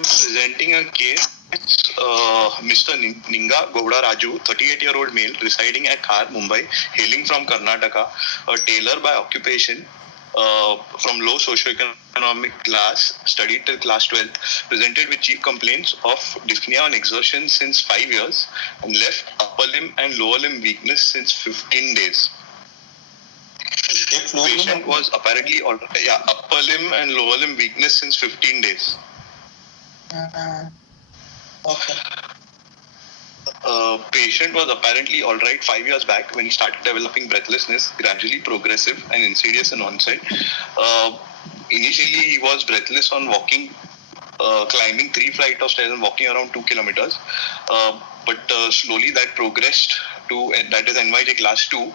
am presenting a case. Mr. Ninga Gowda Raju, 38-year-old male residing at Khar, Mumbai, hailing from Karnataka, a tailor by occupation, from low socioeconomic class, studied till class 12th, presented with chief complaints of dyspnea on exertion since 5 years and left upper limb and lower limb weakness since 15 days. Patient was apparently upper limb and lower limb weakness since 15 days. Okay. Patient was apparently all right 5 years back when he started developing breathlessness, gradually progressive and insidious in onset. Initially, he was breathless on walking, climbing 3 flights of stairs and walking around 2 kilometers. But slowly that progressed to, that is NYJ class 2,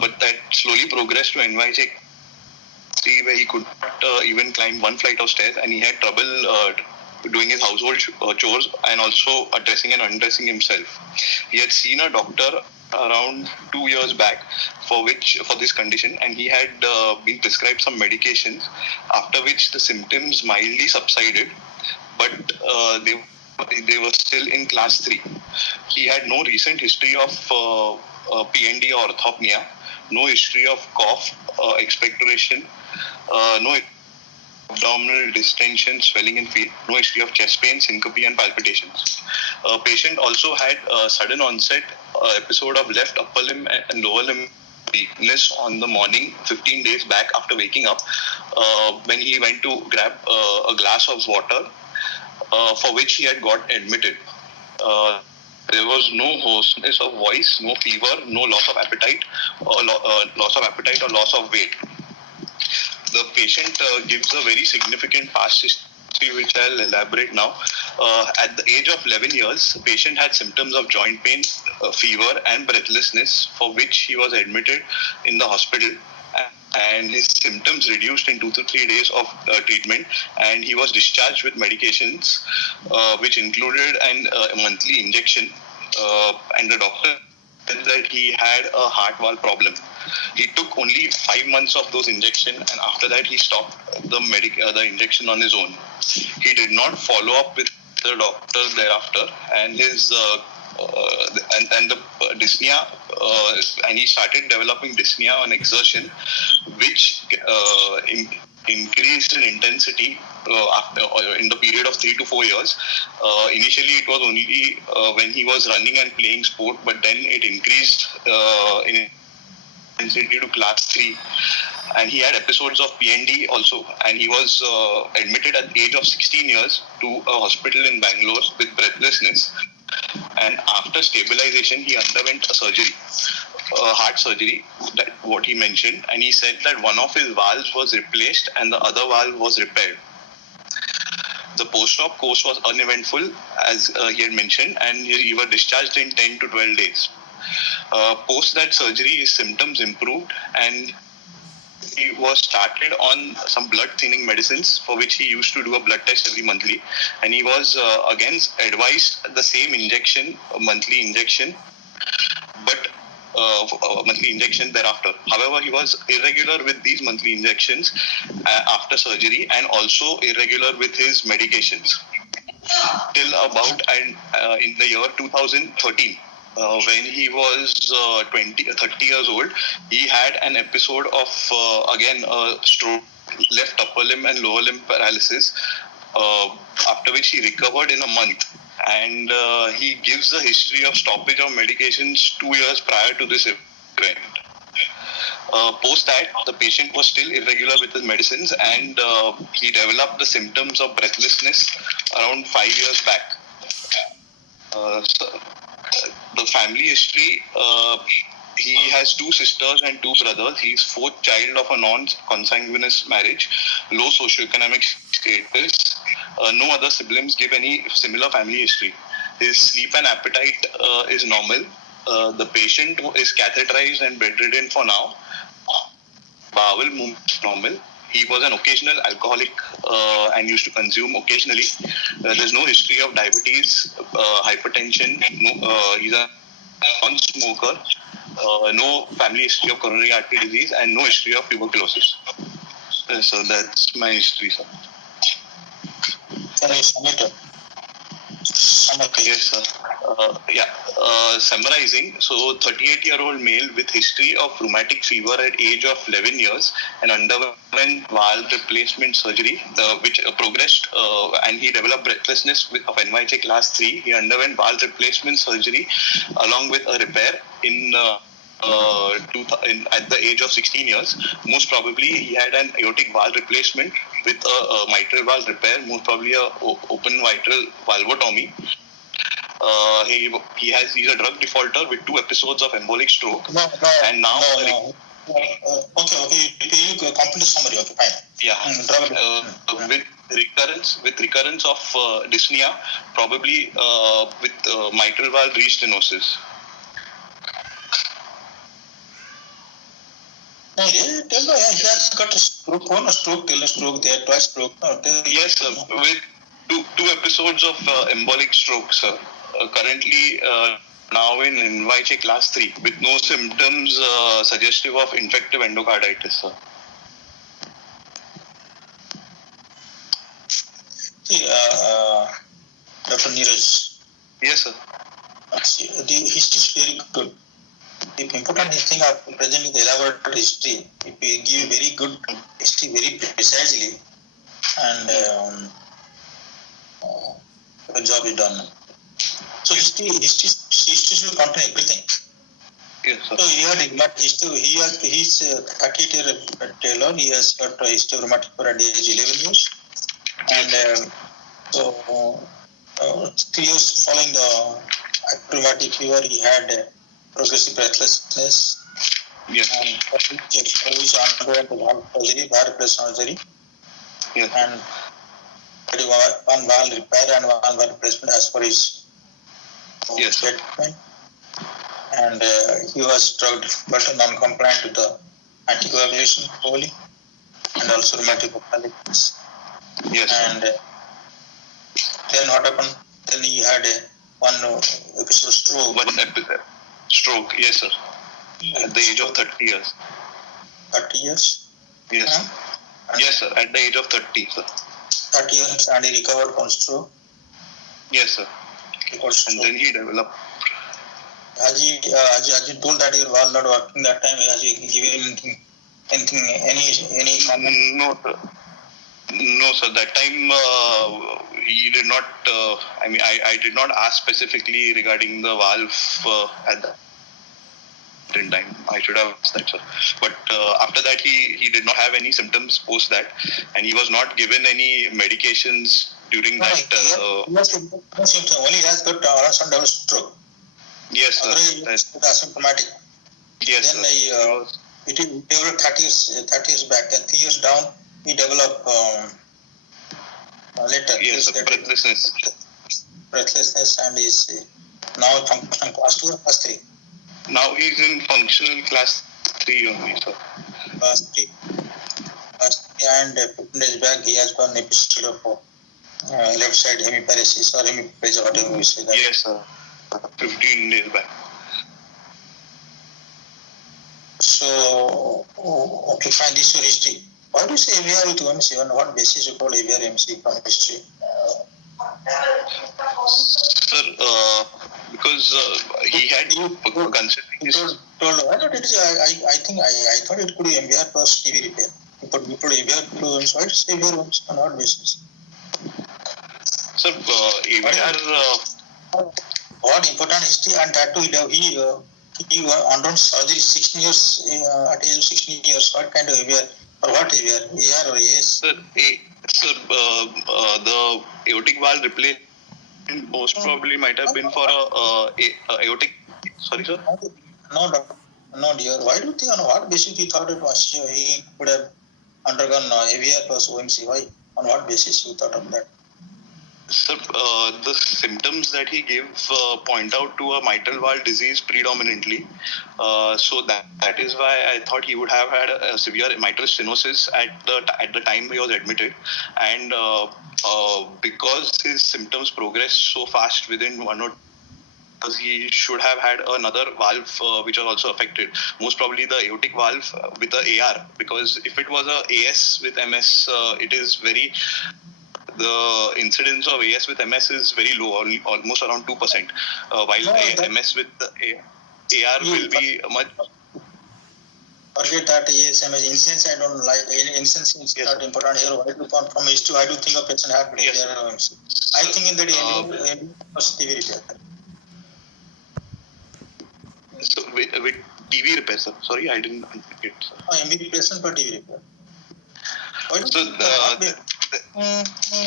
but that slowly progressed to NYJ 3, where he could not even climb 1 flight of stairs, and he had trouble doing his household chores and also dressing and undressing himself. He had seen a doctor around 2 years back for this condition, and he had been prescribed some medications, after which the symptoms mildly subsided, but they were still in class 3. He had no recent history of PND or orthopnea, no history of cough, expectoration, no abdominal distension, swelling and feet, no history of chest pain, syncope and palpitations. Patient also had a sudden onset episode of left upper limb and lower limb weakness on the morning 15 days back after waking up, when he went to grab a glass of water, for which he had got admitted. There was no hoarseness of voice, no fever, no loss of appetite, or loss of weight. The patient gives a very significant past history, which I'll elaborate now. At the age of 11 years, the patient had symptoms of joint pain, fever and breathlessness, for which he was admitted in the hospital, and his symptoms reduced in 2 to 3 days of treatment, and he was discharged with medications, which included a monthly injection, and the doctor said that he had a heart valve problem. He took only 5 months of those injections, and after that he stopped the injection on his own. He did not follow up with the doctor thereafter, and his and the dyspnea, and he started developing dyspnea on exertion, which increased in intensity in the period of 3 to 4 years. Initially, it was only when he was running and playing sport, but then it increased in intensity to class 3, and he had episodes of PND also, and he was admitted at the age of 16 years to a hospital in Bangalore with breathlessness, and after stabilization he underwent a surgery, heart surgery, that what he mentioned, and he said that one of his valves was replaced and the other valve was repaired. The post-op course was uneventful, as he had mentioned, and he was discharged in 10 to 12 days. Post that surgery, his symptoms improved, and he was started on some blood thinning medicines, for which he used to do a blood test every monthly, and he was again advised the same injection, a monthly injection, but monthly injection thereafter. However, he was irregular with these monthly injections after surgery, and also irregular with his medications till about in the year 2013. When he was 30 years old, he had an episode of stroke, left upper limb and lower limb paralysis, after which he recovered in a month. And he gives a history of stoppage of medications 2 years prior to this event. Post that, the patient was still irregular with his medicines, and he developed the symptoms of breathlessness around 5 years back. The family history, he has 2 sisters and 2 brothers. He is 4th child of a non-consanguineous marriage, low socioeconomic status. No other siblings give any similar family history. His sleep and appetite is normal. The patient is catheterized and bedridden for now. Bowel movement normal. He was an occasional alcoholic and used to consume occasionally. There's no history of diabetes, hypertension. He's a non-smoker. No family history of coronary artery disease, and no history of tuberculosis. So that's my history, sir. Can you submit it? Yes, sir. Summarizing, so 38-year-old male with history of rheumatic fever at age of 11 years and underwent valve replacement surgery, which progressed and he developed breathlessness of NYHA class 3. He underwent valve replacement surgery along with a repair at the age of 16 years. Most probably he had an aortic valve replacement with a mitral valve repair, most probably a open mitral valvotomy. He's a drug defaulter with 2 episodes of embolic stroke. And now okay. You complete summary. Okay, fine. Yeah. With recurrence of dyspnea, probably with mitral valve restenosis. He has got a stroke, one stroke, there, twice stroke. Yes, sir. With two episodes of embolic stroke, sir. Currently now in NYHA class 3 with no symptoms suggestive of infective endocarditis, sir. See, Dr. Neeraj. Yes, sir. See, the history is very good. The important thing of presenting the elaborate history, if we give very good history very precisely, and the job is done. So history should contain everything. Yes, sir. So he had history. He's 38-year Taylor. He has got a history of rheumatic fever at age 11 years, and so 3 years following the rheumatic fever, he had progressive breathlessness. Yes. And which underwent valve surgery. Yes. And one valve repair and one valve replacement as per his statement. And he was drug default and non-compliant to the anticoagulation probably, and also rheumatic arthritis. Yes. And then what happened? Then he had one episode of stroke. One episode. Stroke, yes, sir. At the age of 30 years. 30 years? Yes. Yes, sir. At the age of 30, sir. 30 years, and he recovered from stroke? Yes, sir. And then he developed. Has he told that your valve not working that time? Has he given any comment? No, sir. No, sir. That time he did not. I did not ask specifically regarding the valve at that time. I should have asked that, sir. But after that, he did not have any symptoms post that, and he was not given any medications during that. No symptoms. Only has got some double stroke. Yes, sir. Asymptomatic. Yes, then sir. It developed 30 years back, and 3 years down, he developed later. Yes, sir. Breathlessness, and is now functional class 2 or class 3? Now he's in functional class 3 only, sir. Class 3. And 15 days back, he has got an episode of left side hemiparesis or hemiplegia, whatever we say that. Yes, sir. 15 days back. So, okay, fine, this is your history. Why do you say AVR with OMC? On what basis you call AVR MC from history? Sir, because he had considered his... Why not it is, I thought it could be MVR plus TV repair. You put AVR to OMC. Why does AVR OMC on what basis? Sir, AVR... What important history, and that too, he underwent surgery 16 years, at age of 16 years. What kind of AVR? Or what AVR? AR or AS? Sir, the aortic valve replacement most probably might have been for a aortic... Sorry, sir? No, dear. Why do you think, on what basis you thought it was he could have undergone AVR plus OMC? Why? On what basis you thought of that? Sir, the symptoms that he gave point out to a mitral valve disease predominantly. So that is why I thought he would have had a severe mitral stenosis at the time he was admitted, and because his symptoms progressed so fast within 1 or 2 years, he should have had another valve which was also affected. Most probably the aortic valve with a AR, because if it was a AS with MS, it is very... the incidence of AS with MS is very low, almost around 2%, while MS with the AR will be much. Forget that ASMS instance. I don't like instance is not important here. I do from history. I do think a patient had AVR. I think in that MB was TV repair. So with TV repair, sir. Sorry, I didn't get. MB replacement for TV repair. So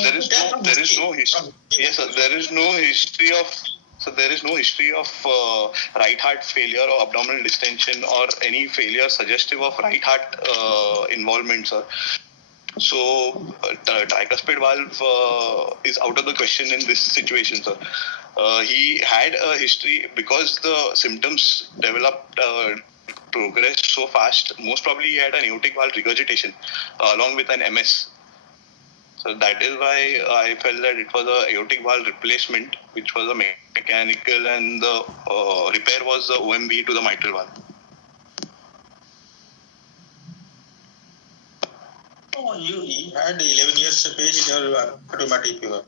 there is no history. Yes, sir. There is no history of. So there is no history of right heart failure or abdominal distension or any failure suggestive of right heart involvement, sir. So tricuspid valve is out of the question in this situation, sir. He had a history because the symptoms developed. Progressed so fast. Most probably he had an aortic valve regurgitation along with an MS. So that is why I felt that it was a aortic valve replacement, which was a mechanical, and the repair was the OMB to the mitral valve. Oh, he had 11 years of age, automatic fever,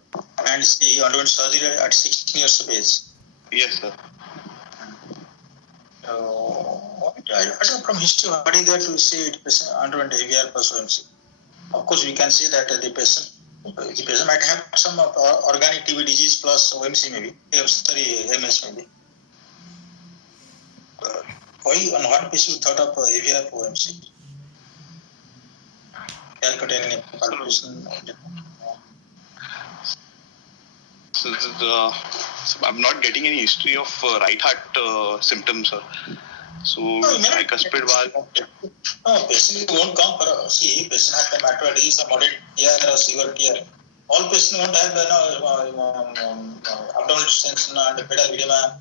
and he underwent surgery at 16 years of age. Yes, sir. I don't from history, what is there to say it underwent AVR plus OMC? Of course, we can say that the patient might have some organic TB disease plus OMC maybe, MS maybe. Why on what basis you thought of AVR for OMC? Calculating calculation. So I'm not getting any history of right heart symptoms, sir. So tricuspid valve. No, patient won't come for see. Patient has the mitral disease, a moderate TR or severe TR. All patients won't have abdominal distension and pedal edema,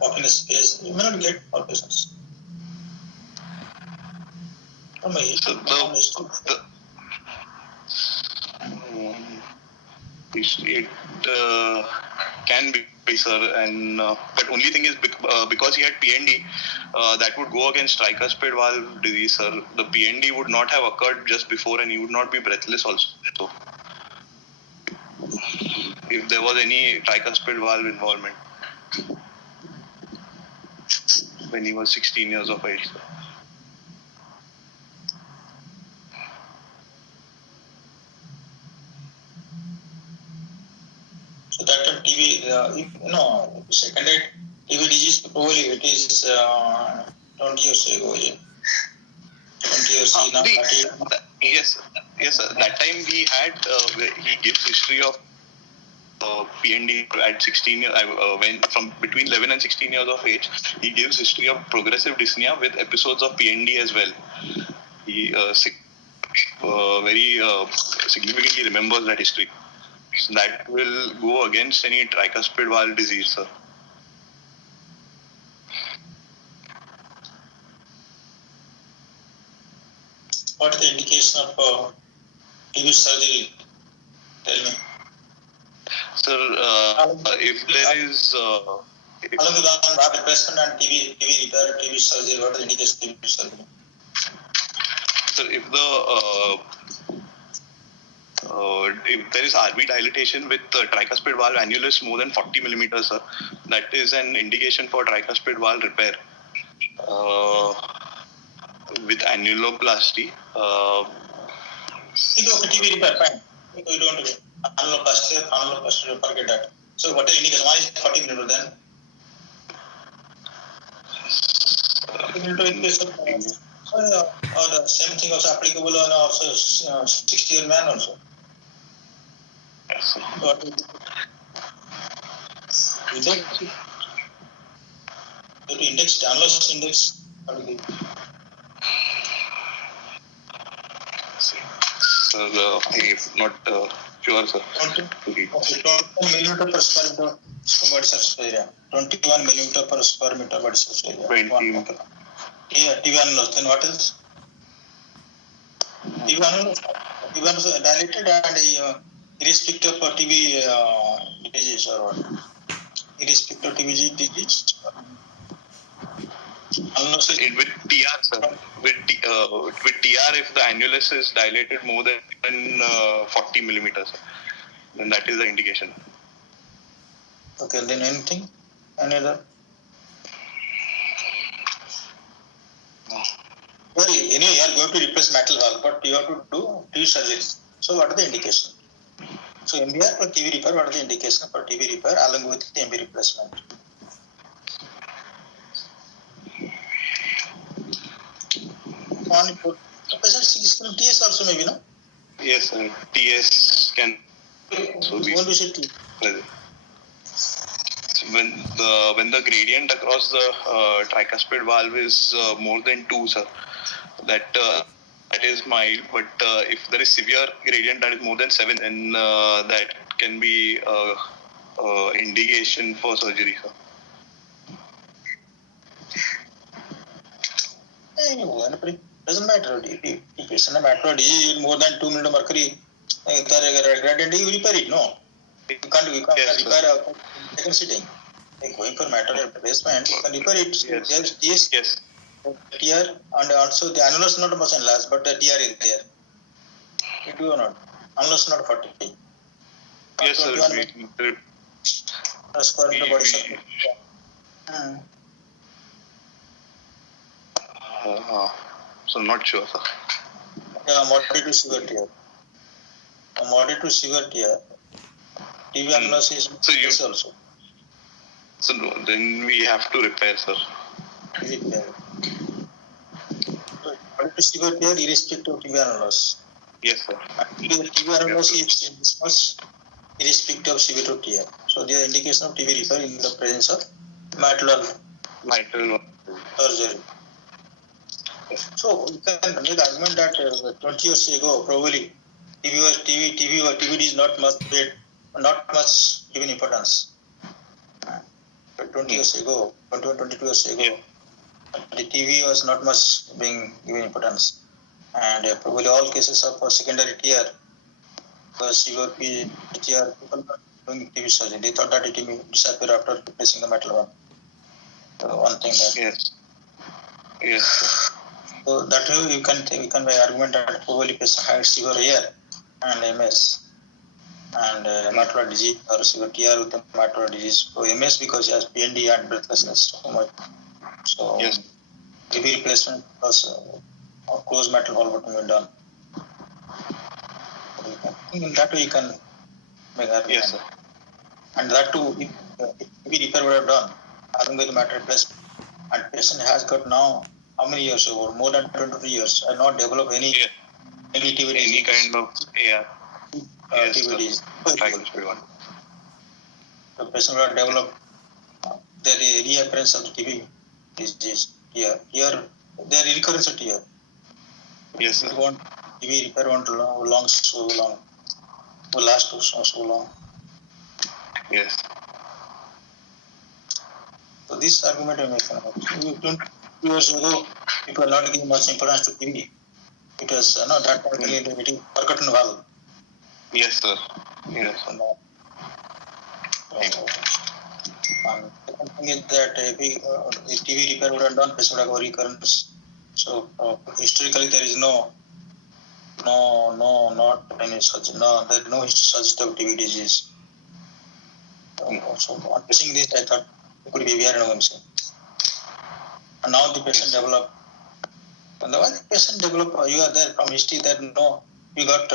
popping the space. You may not get all patients. It can be, sir, and but only thing is because he had PND, that would go against tricuspid valve disease, sir. The PND would not have occurred just before, and he would not be breathless also. So, if there was any tricuspid valve involvement when he was 16 years of age. So that time TB, secondary TB disease, probably it is 20 years ago. 20 years ago. Yes, sir. That time he had, he gives history of PND at 16 years, when from between 11 and 16 years of age, he gives history of progressive dyspnea with episodes of PND as well. He very significantly remembers that history. So that will go against any tricuspid valve disease, sir. What is the indication of TB surgery? Tell me. Sir, if there is... along with valve replacement and TB repair, TB surgery, what is the indication of TB surgery? Sir, if there is RV dilatation with tricuspid valve annulus more than 40 millimeters, sir, that is an indication for tricuspid valve repair with annuloplasty. TB repair, fine. We don't do annuloplasty, forget that. So what is the indication? One is 40 millimeters then. 40 millimeters in case of or the same thing also applicable on also 60-year man also. Yes, What is index? To index, annulus index. Sir, I'm not sure, sir. 21 millimeter per square meter body surface area. 21 millimeter per square meter body surface area. 20. Yeah, TB annulus. Then what else? TB annulus dilated and irrespective of TB disease or what? Irrespective of TB disease. With TR, sir. With with TR, if the annulus is dilated more than 40 millimeters, then that is the indication. Okay, then anything? Any other? Anyway, you are going to replace metal valve, but you have to do TV surgery. So what are the indication? So MBR for TV repair, what are the indication for TV repair along with the MB replacement? On patient TS also maybe, no? Yes, sir. TS can also be. When we say T? When the gradient across the tricuspid valve is more than 2, sir, that is mild. But if there is severe gradient that is more than 7, then that can be indication for surgery, sir. Doesn't matter. If it's not matter, more than 2 mm mercury, gradient, you repair it. No, you can't Yes, repair a second sitting. Going for matter replacement, you can repair it. Yes. Yes. TR and also the annulus not much enlarged, but the TR is there. You do or not? Annulus not 40. Yes, sir. Square meter body surface. So not sure, sir. Yeah, moderate to severe TR. Moderate to severe TR. TV annulus is also. So no, then we have to repair, sir. Repair. Moderate to severe TR irrespective of TV annulus. Yes, sir. TV annulus is this much irrespective of severity of TR. So there are indication of TV repair in the presence of mitral surgery. So you can make argument that 20 years ago probably TVD is not much given importance. 20 years ago, 22 years ago, the TV was not much being given importance, and probably all cases of secondary TR was COP, TR, people doing TV surgery. They thought that it will disappear after replacing the metal one. One thing that. Yes. So that way we can by argument that probably patient had severe AR and MS and mitral disease or severe TR with the mitral disease. So MS because he has PND and breathlessness so much. So TB replacement plus closed mitral valve will be done. In that way you can make argument. Yes, sir. And that too, if TB repair would have done along with the mitral replacement, and patient has got now how many years ago? More than 23 years. I not develop any TB disease. Any kind of TB disease. The patient will develop the reappearance of the TB disease. Here, the recurrence of here. Yes, sir. TB repair won't will last so long. Yes. So this argument I make. 20 years ago, people are not giving much importance to TB. It was that time getting forgotten valve. Yes, sir. Yes. Second thing is that if TB repair would have done, patient would have recurrence. So historically there is not any such there is no history of TB disease. So on facing this, I thought it could be AVR and OMC. And now the patient developed. And why the patient developed? You are there from history that you got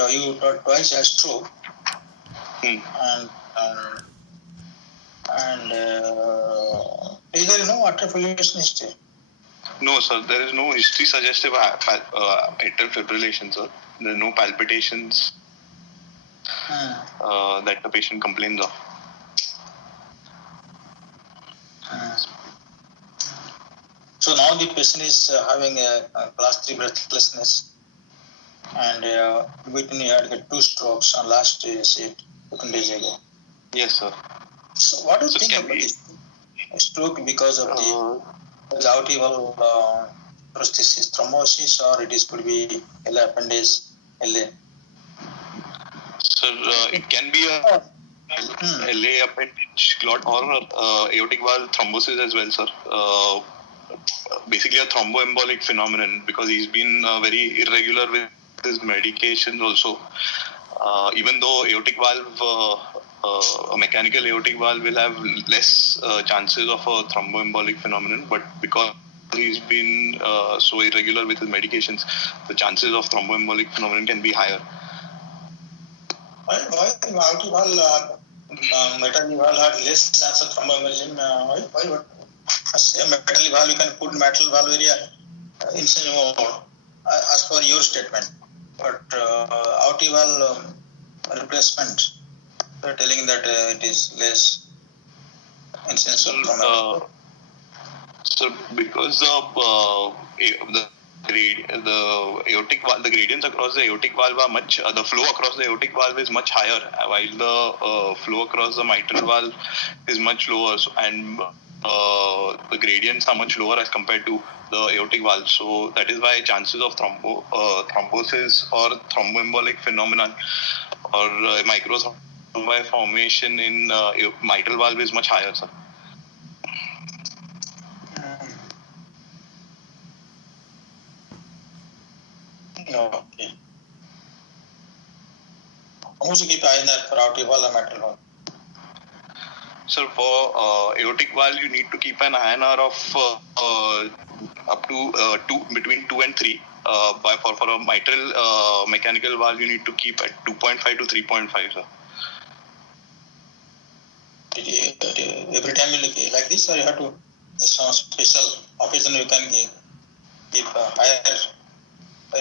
twice as stroke. And is there no atrial fibrillation history? No, sir. There is no history suggestive atrial fibrillation, sir. There are no palpitations that the patient complains of. So now the patient is having a class 3 breathlessness, and between he had 2 strokes on last 15 days ago. Yes, sir. So what do you think about this stroke because of the aortic prosthesis thrombosis, or it could be LA appendage, LA? Sir, it can be a LA appendage clot or aortic valve thrombosis as well, sir. basically a thromboembolic phenomenon, because he's been very irregular with his medications also. Even though aortic valve, a mechanical aortic valve will have less chances of a thromboembolic phenomenon, but because he's been so irregular with his medications, the chances of thromboembolic phenomenon can be higher. Why aortic valve, metal valve had less chance of thromboembolism? Why? Same metal valve, you can put metal valve area incident mode as per your statement. But aortic valve replacement, they are telling that it is less incidence of trauma. So because the aortic valve, the gradients across the aortic valve are much, the flow across the aortic valve is much higher, while the flow across the mitral valve is much lower, and the gradients are much lower as compared to the aortic valve. So that is why chances of thrombosis or thromboembolic phenomenon or microthrombi formation in mitral valve is much higher, sir. Okay. How much you keep eye in that for aortic valve and mitral valve? So for aortic valve, you need to keep an INR of up to between 2 and 3. For a mitral mechanical valve, you need to keep at 2.5 to 3.5, sir. Every time you look like this, or you have to some special occasion you can keep a higher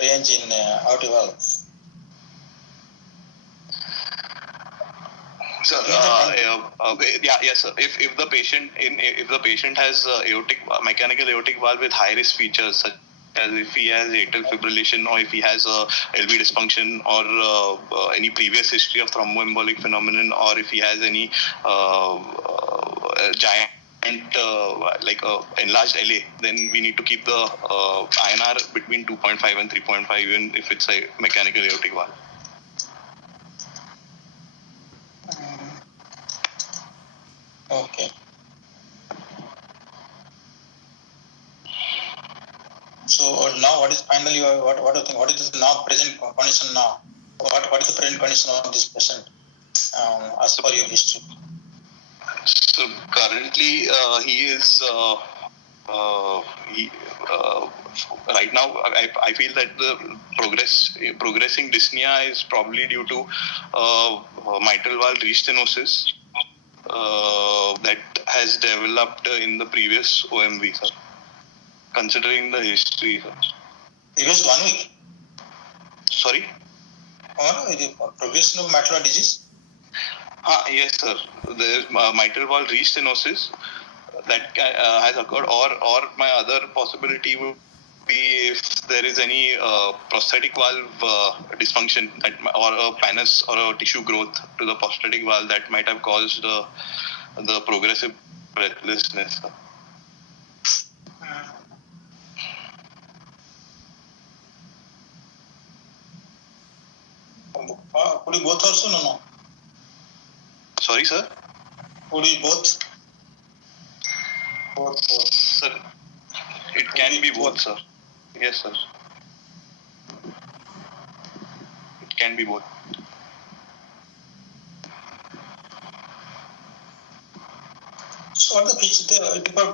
range in aortic valve? Sir, yes, sir. If the patient has mechanical aortic valve with high risk features, such as if he has atrial fibrillation, or if he has LV dysfunction, or any previous history of thromboembolic phenomenon, or if he has any giant like enlarged LA, then we need to keep the INR between 2.5 and 3.5, even if it's a mechanical aortic valve. Okay. So now, what is finally what do you think? What is the now present condition now? What is the present condition of this patient as per your history? So currently, he is right now. I feel that the progressing dyspnea is probably due to mitral valve restenosis that has developed in the previous OMV, sir. Considering the history, sir. Previous 1 week? Sorry? Progression of mitral disease? Yes, sir. There is mitral valve restenosis that has occurred, or my other possibility would be if there is any prosthetic valve dysfunction or a pannus or a tissue growth to the prosthetic valve that might have caused the progressive breathlessness. Could you both also? No. Sorry, sir? Could you both? Both. Sir, it can be both, sir. Yes, sir. It can be both. So what the feature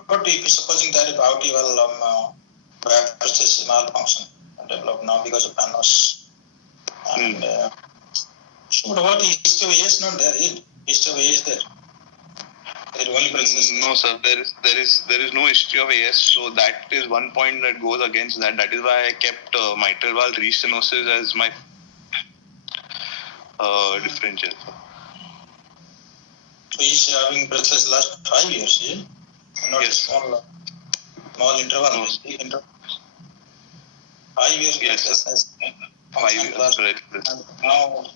but if supposing that if aortic valve process malfunction develop now because of pannus and so what is history of AS not there? History of AS there? No, sir. There is no history of AS, so that is one point that goes against that. That is why I kept mitral valve restenosis as my differential. So he's having breathless last 5 years, is it? Not yes. Small interval, no. Big interval. 5 years breathlessness. Yes, 5 years breathless. And now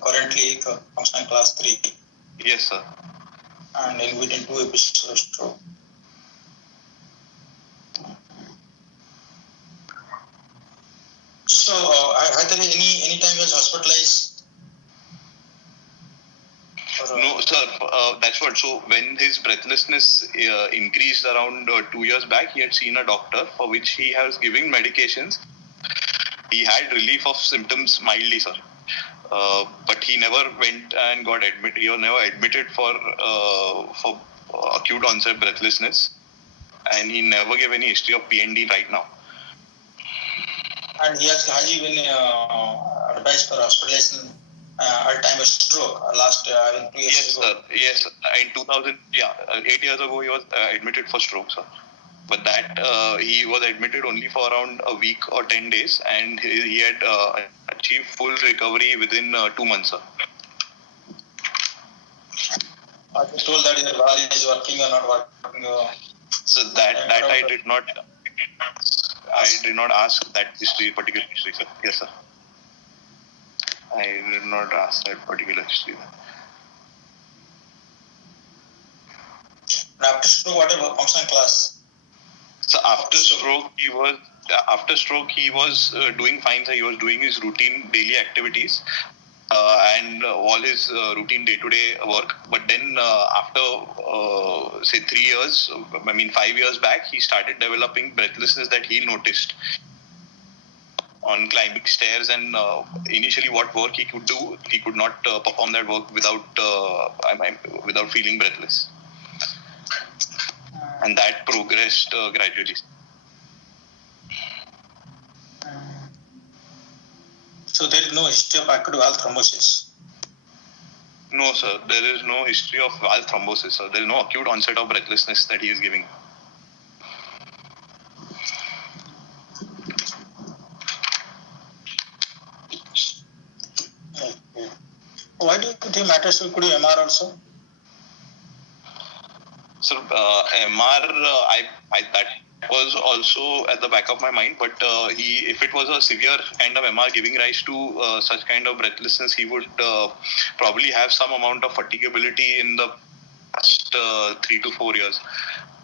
currently functional class 3. Yes, sir. And in between 2 episodes of stroke. So, are there any time he was hospitalized? No, sir. That's what. So when his breathlessness increased around 2 years back, he had seen a doctor for which he was giving medications. He had relief of symptoms mildly, sir. But he never went and got admitted. He was never admitted for acute onset breathlessness, and he never gave any history of PND right now. And has he been advised for hospitalization at time of stroke last 2 years ago? Yes, in 2000, 8 years ago he was admitted for stroke, sir. But that he was admitted only for around a week or 10 days, and he had achieved full recovery within 2 months, sir. Are you told that your body is working or not working? So that I did not. I did not ask that particular history, sir. Yes, sir. I did not ask that particular history. After stroke, what about functional class? So after stroke, he was doing fine. So he was doing his routine daily activities and all his routine day-to-day work. But then after say 3 years, 5 years back, he started developing breathlessness that he noticed on climbing stairs, and initially what work he could do, he could not perform that work without feeling breathless, and that progressed gradually. So there is no history of acute valve thrombosis? No, sir. There is no history of valve thrombosis, sir. There is no acute onset of breathlessness that he is giving. Okay. Why do you think matters to could MR also? So MR, that was also at the back of my mind, but if it was a severe kind of MR giving rise to such kind of breathlessness, he would probably have some amount of fatigability in the past 3 to 4 years.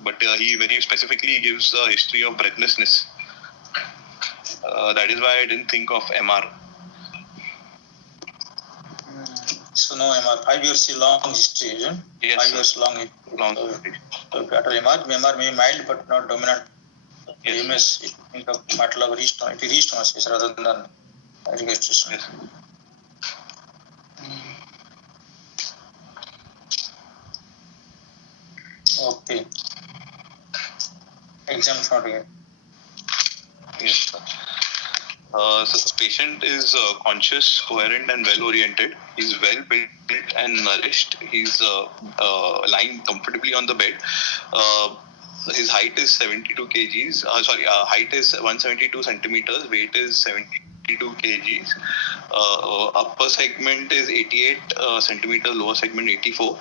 But he very specifically gives a history of breathlessness. That is why I didn't think of MR. So no MR. 5 years is long history, isn't it? Yes, 5 years long history. So after MR may be mild but not dominant. Yes. MS, it think of matter of restenosis rather than registration. Yes. Okay. Exam not yet. Yes, sir. So the patient is conscious, coherent, and well-oriented. He's well built and nourished. He's lying comfortably on the bed. His height is 72 kgs. Height is 172 centimeters. Weight is 72 kgs. Upper segment is 88 centimeters. Lower segment 84.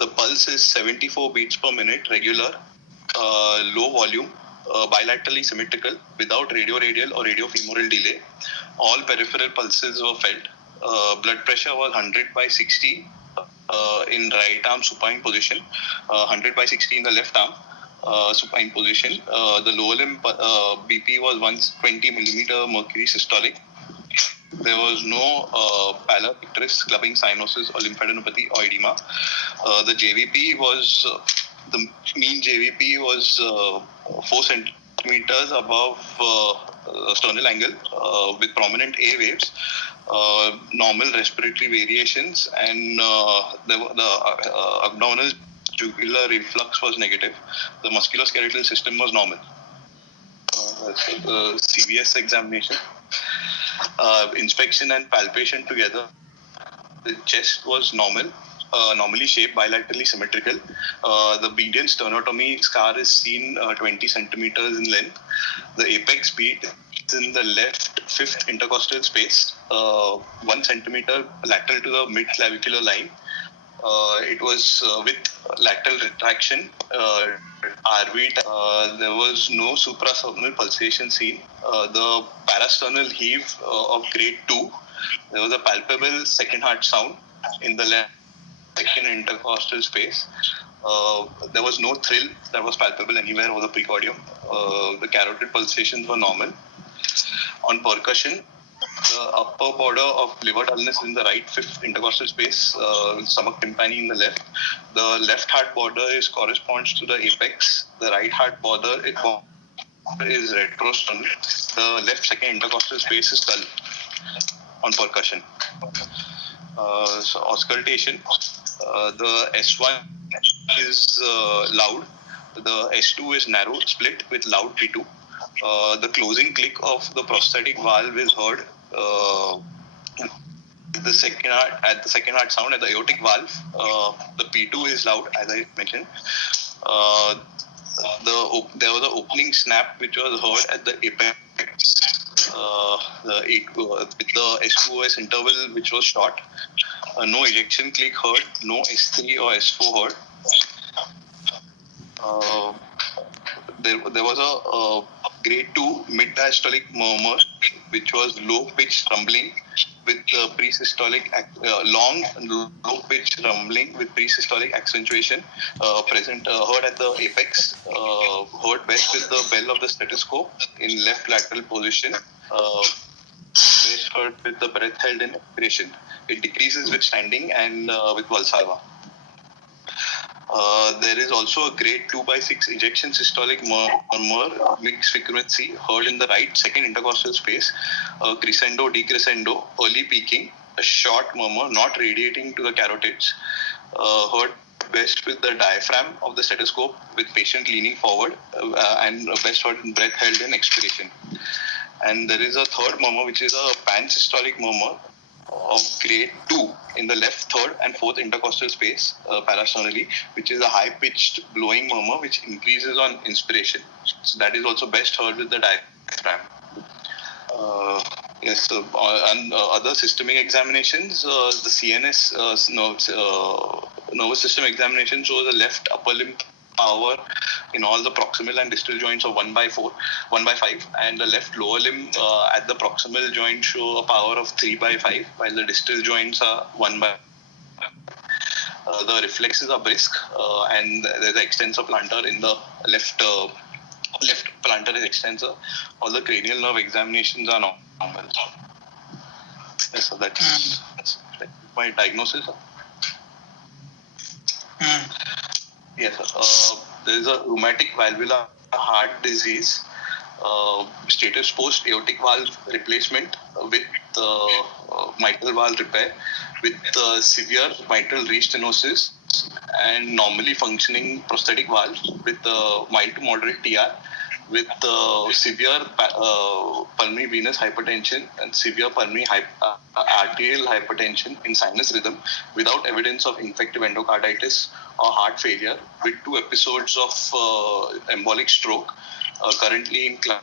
The pulse is 74 beats per minute, regular. Low volume. Bilaterally symmetrical, without radioradial or radiofemoral delay. All peripheral pulses were felt. Blood pressure was 100/60 in right arm supine position, 100/60 in the left arm supine position. The lower limb BP was 120 millimeter mercury systolic. There was no pallor, icterus, clubbing, cyanosis, or lymphadenopathy or edema. The JVP was the mean JVP was 4 centimeters above sternal angle with prominent A waves, normal respiratory variations, and the abdominal jugular reflux was negative. The musculoskeletal system was normal. CVS examination, inspection and palpation together. The chest was normal. Normally shaped, bilaterally symmetrical. The median sternotomy scar is seen 20 centimeters in length. The apex beat is in the left fifth intercostal space, 1 centimeter lateral to the mid-clavicular line. It was with lateral retraction. RV. There was no suprasternal pulsation seen. The parasternal heave of grade 2. There was a palpable second heart sound in the left second intercostal space. There was no thrill that was palpable anywhere over the precordium. The carotid pulsations were normal. On percussion, The upper border of liver dullness in the right fifth intercostal space, stomach tympani in the left. The left heart border corresponds to the apex. The right heart border is retrosternal. The left second intercostal space is dull on percussion. So auscultation, the S1 is loud. The S2 is narrow, split with loud P2. The closing click of the prosthetic valve is heard at the second heart sound at the aortic valve. The P2 is loud, as I mentioned. There was an opening snap which was heard at the apex. With the S2OS interval which was short. No ejection click heard. No S3 or S4 heard. There was a grade 2 mid-diastolic murmur, which was low-pitched rumbling with pre-systolic, low-pitched rumbling with pre-systolic accentuation heard at the apex, heard best with the bell of the stethoscope in left lateral position, best heard with the breath held in expiration. It decreases with standing and with Valsalva. There is also a grade 2/6 ejection systolic murmur, mixed frequency, heard in the right second intercostal space, crescendo, decrescendo, early peaking, a short murmur not radiating to the carotids, heard best with the diaphragm of the stethoscope with patient leaning forward, and best heard in breath held in expiration. And there is a third murmur, which is a pansystolic murmur of grade 2 in the left third and fourth intercostal space parasternally, which is a high-pitched blowing murmur which increases on inspiration. So that is also best heard with the diaphragm. And other systemic examinations, the CNS nervous system examination shows a left upper limb power in all the proximal and distal joints of 1/5, and the left lower limb at the proximal joint show a power of 3/5, while the distal joints are 1/5. The reflexes are brisk, and there's an extensor plantar in the left plantar is extensor. All the cranial nerve examinations are normal. Yes, so that's my diagnosis. Yes, there is a rheumatic valvular heart disease, status post aortic valve replacement with mitral valve repair, with severe mitral restenosis and normally functioning prosthetic valves, with mild to moderate TR, with severe pulmonary venous hypertension and severe pulmonary arterial hypertension in sinus rhythm, without evidence of infective endocarditis or heart failure, with 2 episodes of embolic stroke, currently in class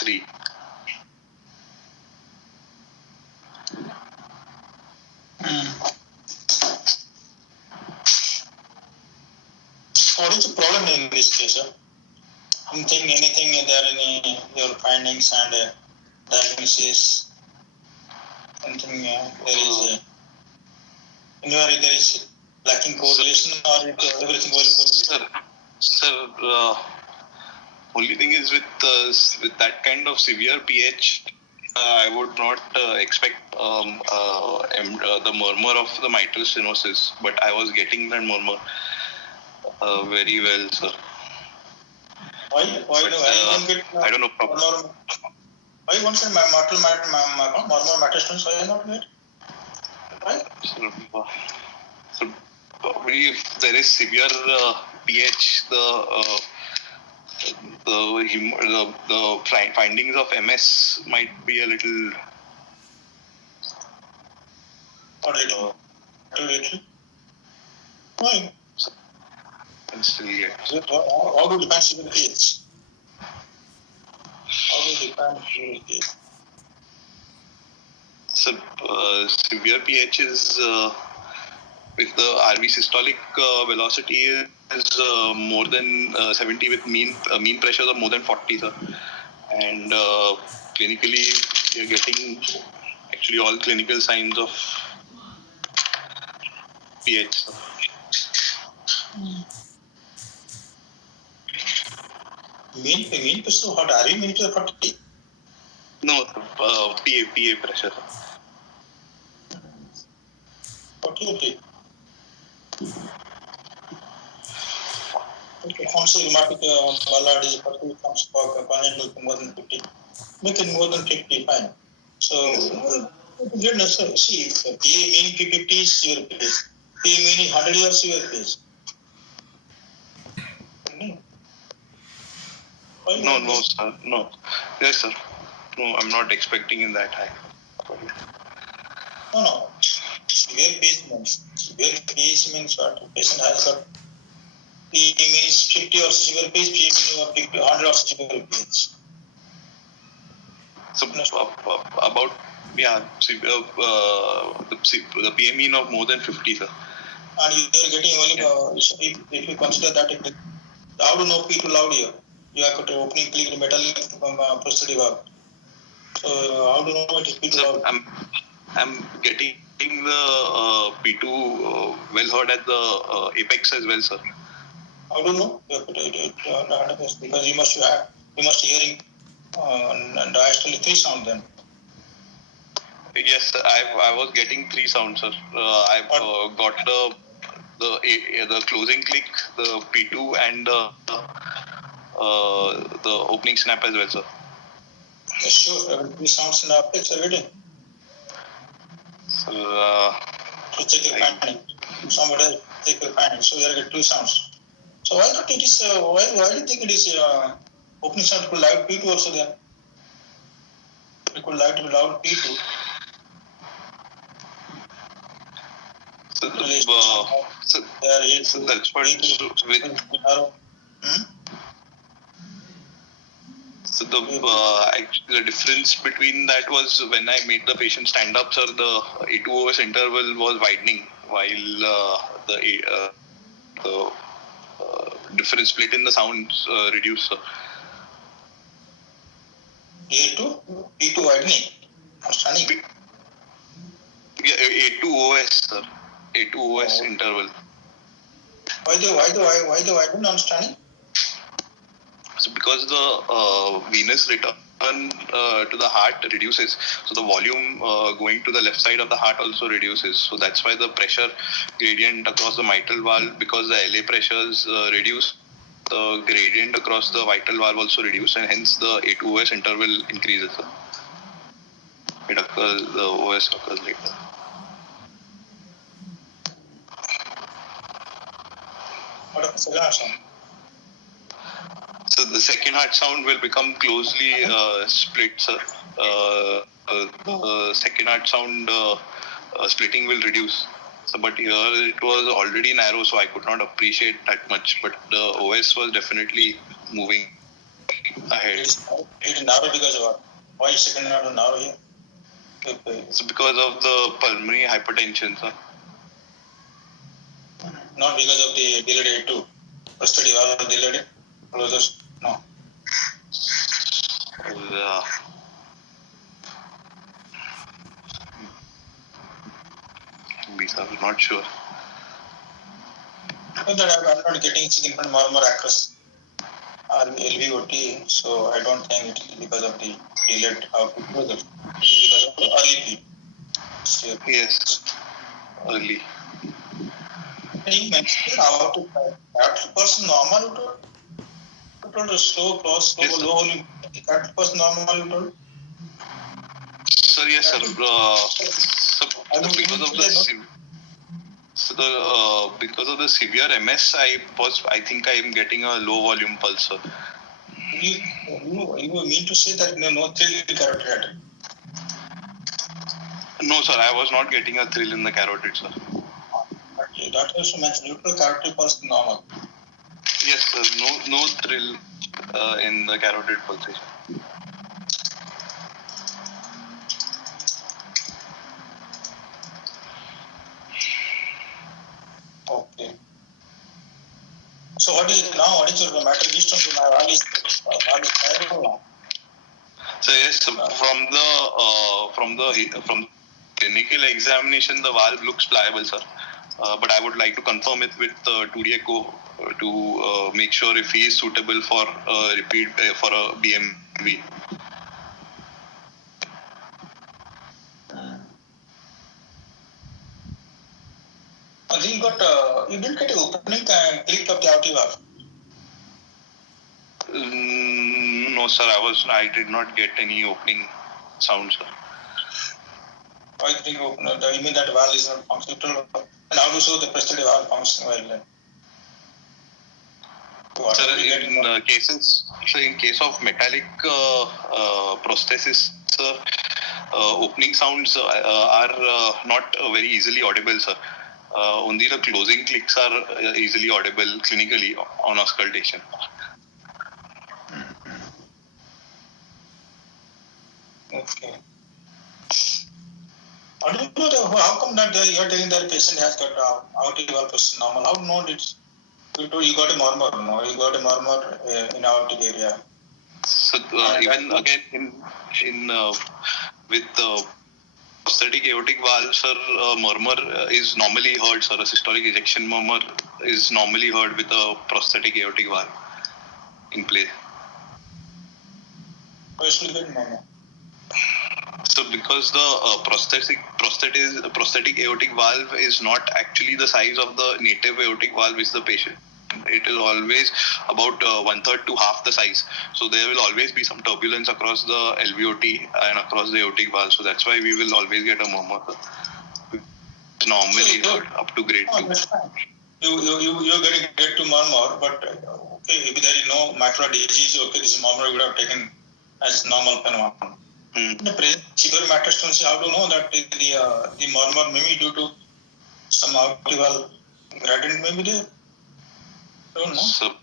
3. What is the problem in this case, sir? Anything, there any your findings and diagnosis? Anything there is lacking correlation, or everything well correlated? Sir, only thing is with that kind of severe pH, I would not expect the murmur of the mitral stenosis, but I was getting that murmur very well, sir. Why don't get? I don't know. Why won't say murmur mitral stenosis? Why not get? Why? So probably if there is severe pH, the findings of MS might be a little. Why? Still, yeah. How do you define severe pH? How do you define severe pH? So severe pH is if the RV systolic velocity is more than 70 with mean pressures of more than 40, sir. And clinically, you're getting actually all clinical signs of pH. Mean pressure, what are you mean to 40? No, PA pressure. Okay. Forms of rheumatic malady comes for congenital more than 50. Make it more than 50, fine. So, see, PA mean P50 is your pace. PA meaning 100 years your pace. No, sir. No. Yes, sir. No, I'm not expecting in that high. No. Severe pace means what? The patient has got PA means 50 or severe pace, PA meaning 100 or severe pace. So about the PA mean of more than 50, sir. And you are getting only if you consider that how to know P2 loud here? You have to opening click metal prosthetic valve. So how to know it is P2 loud? I'm getting the P2 well heard at the apex as well, sir. How do you know? Because you must hearing diastole 3 sound then. Yes, sir. I was getting 3 sounds, sir. I've got the closing click, the P2, and the opening snap as well, sir. Yes, sure. 3 sounds in the apex are reading. So, to check your panning. Somebody check your panning. So you get 2 sounds. So why not it is? Why do you think it is opening sound could loud P2 also then? It could loud P2. So that's what So the difference between that was when I made the patient stand up, sir, the A2OS interval was widening while the difference split in the sounds reduced, sir. A2 widening? Understanding? Yeah, A2OS, sir. A2OS interval. Why the widening? Understanding? So because the venous return to the heart reduces, so the volume going to the left side of the heart also reduces. So that's why the pressure gradient across the mitral valve, because the LA pressures reduce, the gradient across the vital valve also reduce, and hence the A2OS interval increases. It occurs, the OS occurs later. What about the second heart sound? So the second heart sound will become closely split, sir. The second heart sound splitting will reduce. So, but here it was already narrow, so I could not appreciate that much. But the OS was definitely moving ahead. It is narrow because of what? Why is second heart narrow here? So because of the pulmonary hypertension, sir. Not because of the delayed A2. Prosthetic valve delayed closures. No. I'm not sure. I'm not getting significant more accuracy. LVOT, so I don't think it is because of the delayed output closure. It is because of the early P. Yes, early. You mentioned how to person normal you told slow close, slow, yes, low volume. 30% normal you told? Sir, yes, sir. Because of the severe MS, I think I am getting a low volume pulse, sir. You mean to say that no thrill in the carotid? No, sir. I was not getting a thrill in the carotid, sir. Okay, that also means neutral carotid pulse normal. Yes, sir. No thrill in the carotid pulsation. Okay. So what is it now? What is your matter distance to my valve is now? So yes, from the clinical examination, the valve looks pliable, sir. But I would like to confirm it with 2D echo to make sure if he is suitable for repeat for a BMV. No, sir. I did not get any opening sound, sir. I think you mean that valve is not functional. And how do you show the prosthetic valve functioning well? Sir, in case of metallic prosthesis, opening sounds are not very easily audible, sir. Only the closing clicks are easily audible clinically on auscultation. Okay. I don't know how come that you are telling that the patient has got aortic valve pressure normal. How know it? You got a murmur, no? You got a murmur in aortic area. So even again in with prosthetic aortic valve, sir, murmur is normally heard, sir. A systolic ejection murmur is normally heard with a prosthetic aortic valve in play. Murmur. So because the prosthetic aortic valve is not actually the size of the native aortic valve is the patient. It is always about 1/3 to half the size. So there will always be some turbulence across the LVOT and across the aortic valve. So that's why we will always get a murmur. It's normally heard up to grade 2. You're getting grade 2 murmur, but okay, if there is no micro disease, okay, this murmur would have taken as normal phenomenon. In the severe metastasis, how do you know that the murmur may be due to some aortic valve gradient may be there? Don't know. So,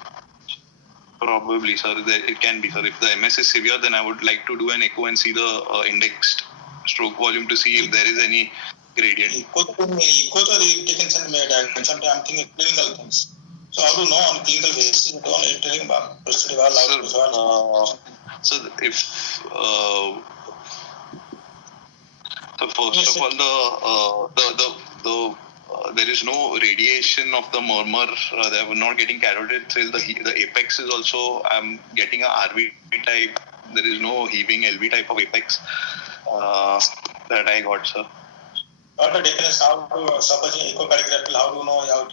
probably, sir. It can be, sir. If the MS is severe, then I would like to do an echo and see the indexed stroke volume to see if there is any gradient. Echo they taken some diagram. Sometimes I'm thinking clinical things. So how do you know on clinical basis? It's only telling about prosthetic valve. So if so first of all, there is no radiation of the murmur. They were not getting carotid till the apex is also. I'm getting a RV type. There is no heaving LV type of apex that I got, sir. What the definition? How to supposing echocardiography? How do you know how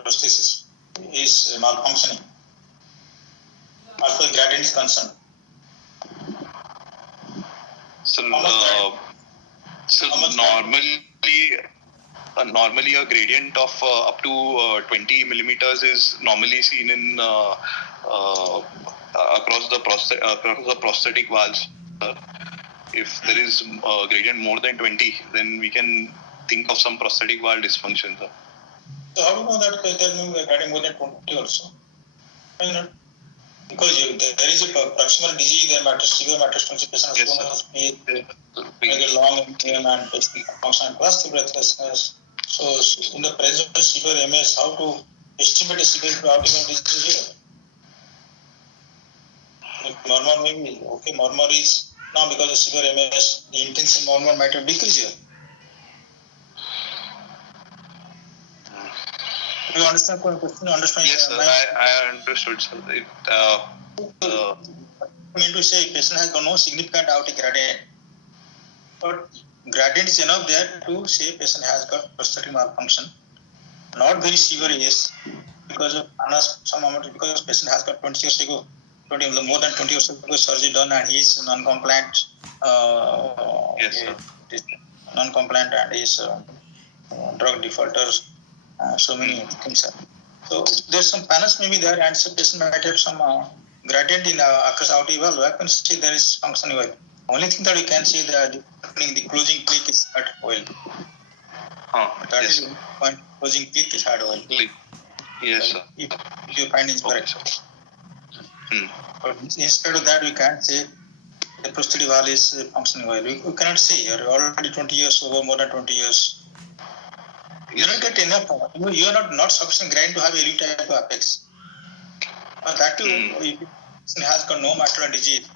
prosthesis is malfunctioning? As far as gradient is concerned. So normally a gradient of up to 20 millimeters is normally seen in across the prosthetic valves. If there is a gradient more than 20, then we can think of some prosthetic valve dysfunction. So how do you know that there is gradient more than 20 also? Because there is a proximal disease, there matters severe metastasis, patient has very long and function plus the breathlessness. So in the presence of severe MS, how to estimate a severe optimal disease here? Murmur maybe okay. Murmur is now because of severe MS, the intensity murmur might have decreased here. Do you understand the question? Yes, sir. I understood, sir. I mean to say, patient has got no significant aortic gradient, but gradient is enough there to say patient has got prosthetic malfunction. Not very severe, yes, because of some moment because patient has got 20 years ago, more than 20 years ago surgery done and he is non-compliant. Yes, sir. Non-compliant and is drug defaulters. So many things. So there's some panels maybe there, and some patient might have some gradient in across aortic valve. I can see there is functioning well. Only thing that we can see that the closing click is hard well. That yes, is point. Closing click is hard well. Yes, sir. If you find incorrect. But instead of that, we can't say the prosthetic valve is functioning well. We cannot say you're already 20 years over, more than 20 years. You don't get enough. You are not sufficient gradient to have a LV type of apex. But that too, if it has got no macular disease.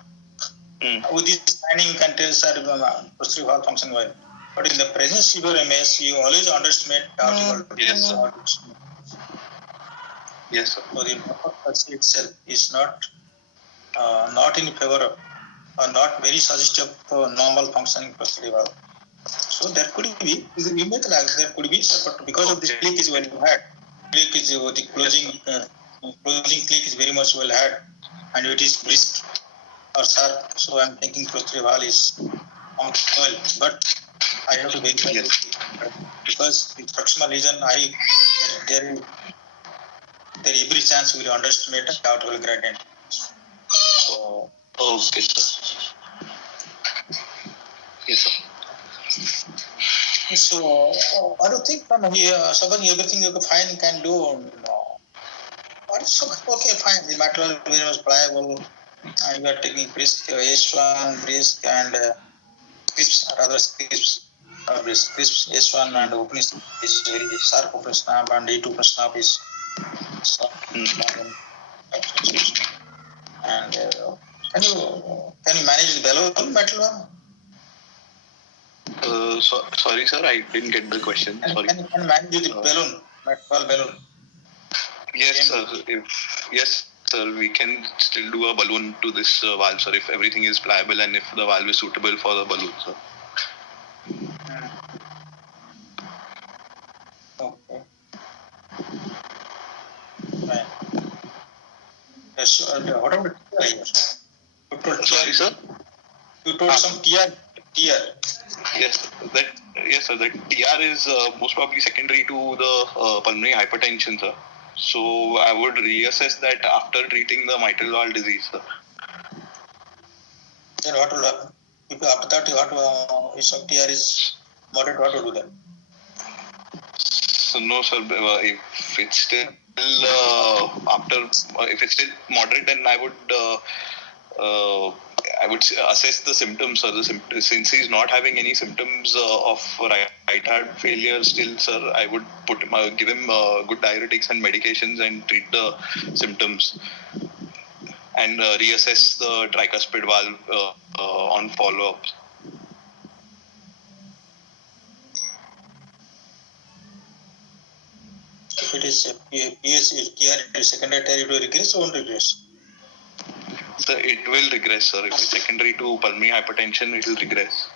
With this scanning, you can tell that prosthetic valve function well. But in the present severe MS, you always underestimate aortic valve. Yes, sir. Yes, sir. So the morphology itself is not in favor of, or not very suggestive for normal functioning prosthetic valve. So there could be, you make like there could be, but because of this click is well had, click is the closing click is very much well had, and it is brisk. or sharp. So I'm thinking posterior valve is well, but I have to verify because the proximal region, there every chance we will underestimate the outwell gradient. So okay, sir. Yes, sir. So I don't think from here, Saban, everything you fine can do. No. Okay, fine. The material is very much pliable, and you are taking brisk S1, brisk and crisps, rather crisps, crisps S1 and opening is very sharp open snap, and A2 open snap is sharp. And can you manage the balloon metal one? Sorry, sir, I didn't get the question. Sorry. Can you manage the balloon, metal balloon? Yes, sir. Yes, sir, we can still do a balloon to this valve, sir, if everything is pliable and if the valve is suitable for the balloon, sir. Okay. Right. Yes, what about TR here? Sorry, sir? You told some TR. Yes, sir. That TR is most probably secondary to the pulmonary hypertension, sir. So I would reassess that after treating the mitral valve disease, sir. Then what will happen? If after that, if some TR is moderate, what will do then? So no, sir. If it's still if it's still moderate, then I would assess the symptoms, sir. Since he's not having any symptoms of right heart failure still, sir, I would give him good diuretics and medications and treat the symptoms and reassess the tricuspid valve on follow-up. If it is TR, it is secondary TR, it will regress or won't regress? So it will regress, sir. If it's secondary to pulmonary hypertension, it will regress.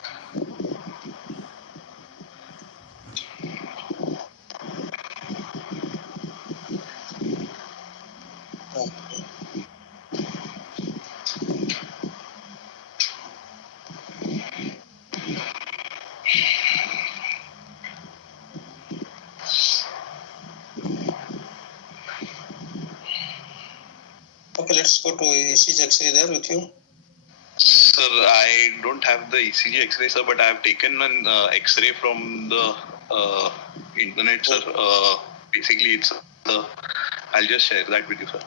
Okay, let's go to ECG X-ray there with you. Sir, I don't have the ECG X-ray, sir, but I have taken an X-ray from the internet, sir. Basically, it's I'll just share that with you, sir.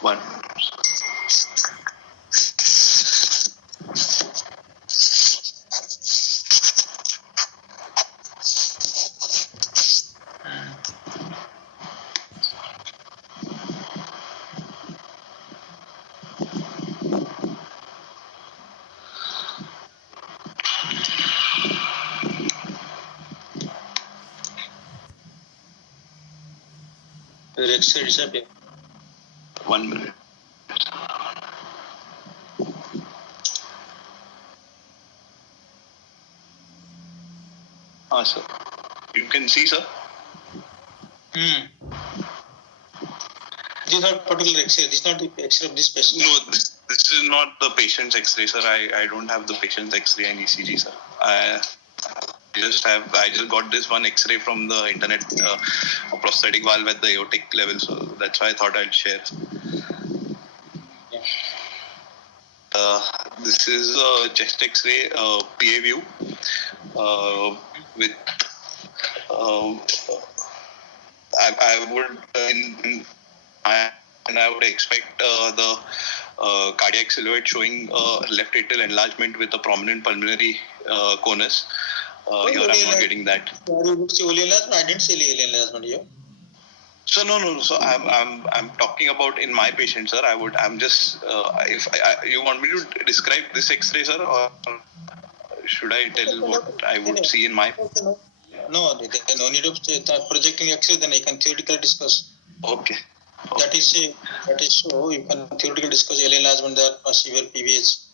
One. Your X-ray disappear. 1 minute. Sir. You can see, sir. This is not particular X-ray. This is not the X-ray of this patient. No, this is not the patient's X-ray, sir. I don't have the patient's X-ray and ECG, sir. I just got this one X-ray from the internet, a prosthetic valve at the aortic level, so that's why I thought I'd share. This is a chest X-ray, PA view, with I would expect the cardiac silhouette showing left atrial enlargement with a prominent pulmonary conus. Here I'm not getting that. I didn't see enlargement here. So no. So I'm talking about in my patient, sir. I'm just if you want me to describe this X-ray, sir, or should I tell what I would see in my? No, no need of projecting X-ray. Then I can theoretically discuss. Okay. That is so. You can theoretically discuss LA enlargement that severe PVH.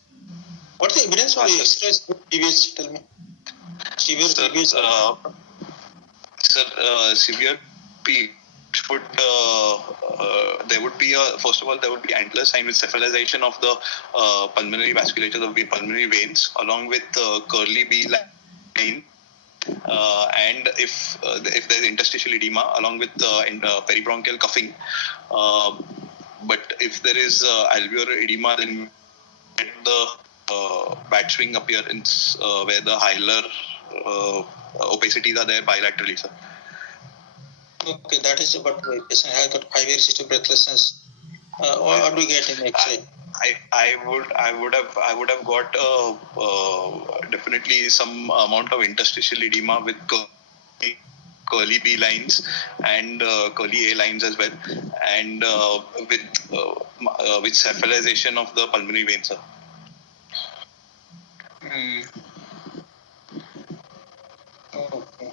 What's the evidence of the X-rays PVH? Tell me. Severe PVH. Severe PVH would there would be first of all there would be antler sign with cephalization of the pulmonary vasculature of the pulmonary veins along with curly B line. And if there's interstitial edema along with peribronchial cuffing, but if there is alveolar edema, then get the bat swing appearance where the hilar opacities are there bilaterally, sir. Okay, that is about the patient has got 5 years history of breathlessness. What do you get in X-ray? I would have got definitely some amount of interstitial edema with curly B lines and curly A lines as well, and with cephalization of the pulmonary veins, sir. Okay.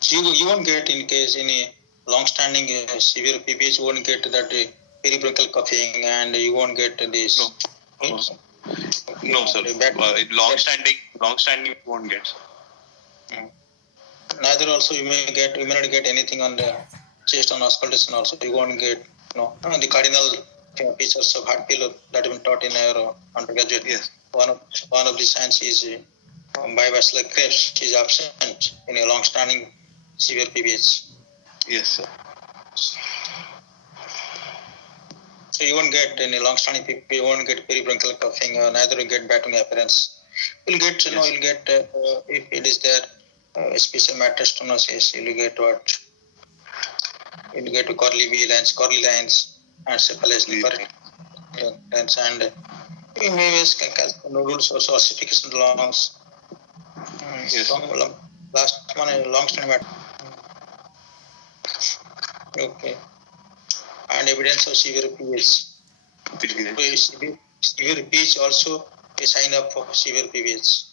So you won't get in case any long-standing severe PVH, you won't get that peribronchial cuffing, and you won't get this. No, sir. Long-standing, you won't get. Neither also you may not get anything on the chest on auscultation also. You won't get the cardinal features of heart failure that have been taught in our undergraduate. Yes. One of the signs is bivascular clefts is absent in a long-standing severe PVH. Yes, sir. So you won't get any long-standing PVH, you won't get peribronchial cuffing, neither you get batting appearance. You'll get, you'll get if it is there, special matter stenosis, you'll get what? You'll get curly lines, and cephalization lines, and you may face nodules or ossification of the lungs. Yes. Last one is long-standing matter. Okay. And evidence of severe PVH. Severe PVH also a sign of severe PVH.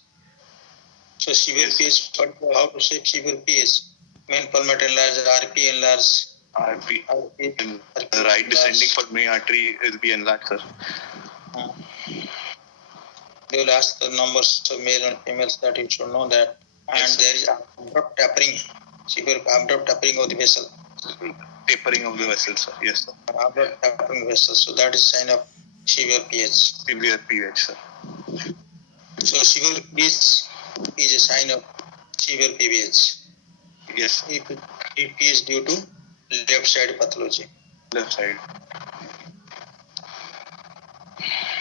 So severe PVH, how to say severe PVH? Main pulmonary enlarged, RP enlarged. RP. The right descending pulmonary artery will be enlarged, sir. They will ask the numbers of male and females that you should know that. And yes, there is abrupt tapering, severe abrupt tapering of the vessel. Tapering of the vessel, sir. Yes, sir. Abrupt tapering vessel. So that is sign of severe PH. Severe PH, sir. So severe PH is a sign of severe PVH. Yes. If PH due to left side pathology. Left side.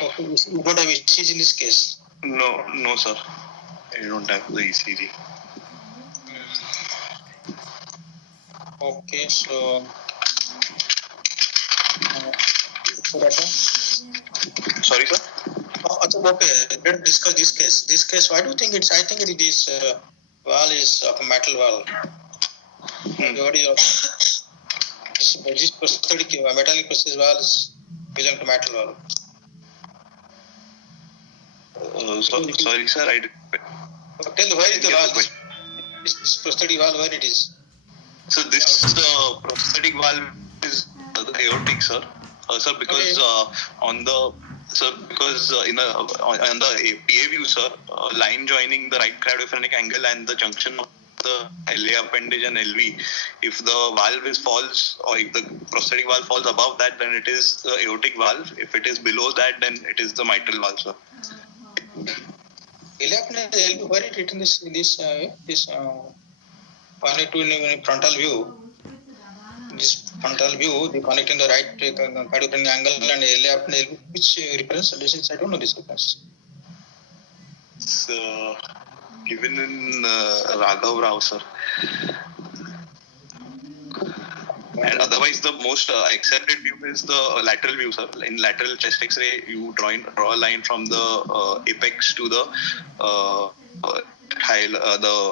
Okay, you don't have ECG in this case? No, sir. I don't have the ECG. Okay, so sorry, sir. Okay, let's discuss this case. This case, why do you think it's? I think it is valve is of a metal valve. This prosthetic metallic prosthetic valves belong to metal valve. Sorry, sir. I tell where is the valve? This prosthetic valve, where it is? So this prosthetic valve is the aortic, sir. Sir, because on the in the on the PA view, sir, line joining the right cardiophrenic angle and the junction of the LA appendage and LV, if the valve falls or if the prosthetic valve falls above that, then it is the aortic valve. If it is below that, then it is the mitral valve, sir. LA appendage, where it written this frontal view. This frontal view, the connecting the right cardiophrenic angle and LA appendage, which reference this is? I don't know this reference. It's given in Raghav Rao, sir. And otherwise, the most accepted view is the lateral view, sir. In lateral chest X-ray, you draw a line from the apex to the